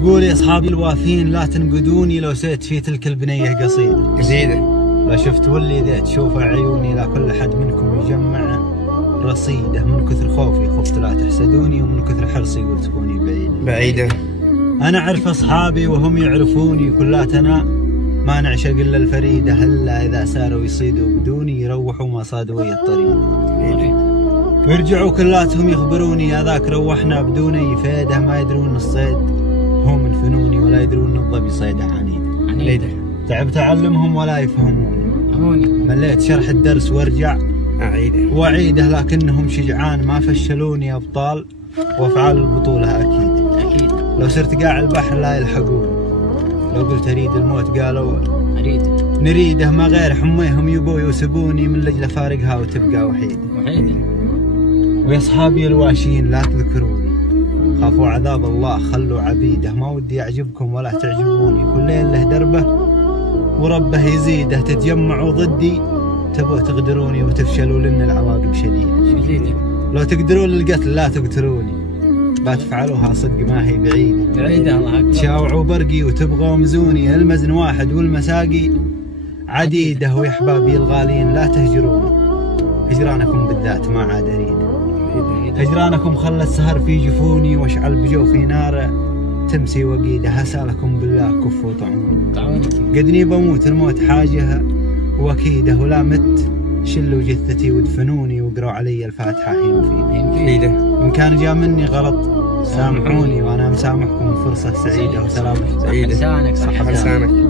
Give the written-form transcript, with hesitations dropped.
يقول يا أصحابي الوافين لا تنقدوني لو سيت في تلك البنية قصيدة لا شفت واللي ذا تشوف عيوني لا كل حد منكم يجمع رصيده من كثر خوفي خفت لا تحسدوني ومن كثر حرصي قلت كوني بعيدة أنا أعرف أصحابي وهم يعرفوني كلاتنا ما نعشق إلا الفريدة هلا إذا ساروا يصيدوا بدوني يروحوا ما صادوا ويا الطريق ويرجعوا كلاتهم يخبروني يا ذاك روحنا بدوني فايدة ما يدرون الصيد هو من فنوني ولا يدرون الظبي صيده عنيدة تعبت أعلمهم ولا يفهموني مليت شرح الدرس وارجع وأعيده لكنهم شجعان ما فشلوني أبطال وأفعال البطولة أكيد لو صرت قاع البحر لا يلحقوني لو قلت أريد الموت قالوا نريده ما غير حميهم يبوا يسبوني من لجل فارقها وتبقى وحيدة ويا أصحابي الواشين لا تذكروني خافوا عذاب الله خلوا عبيده ما ودي أعجبكم ولا تعجبوني كل ليل له دربه وربه يزيده تتجمعوا ضدي تبوا تغدروني وتفشلوا لأن العواقب شديدة لو تقدرون للقتل لا تقتلوني بتفعلوها صدق ما هي بعيدة الله أكبر تشاوعوا برقي وتبغوا مزوني المزن واحد والمساقي عديدة ويا أحبابي الغالين لا تهجروني هجرانكم بالذات ما عاد أريد هجرانكم خلى السهر في جفوني واشعل بجوفي نار تمسي وقيدة هسالكم بالله كفوا طعوني قدني بموت الموت حاجة وأكيده ولا مت شلوا جثتي ودفنوني وقروا علي الفاتحة حين وإن كان جاء مني غلط سامحوني وأنا مسامحكم فرصة سعيدة وسلامة لسانك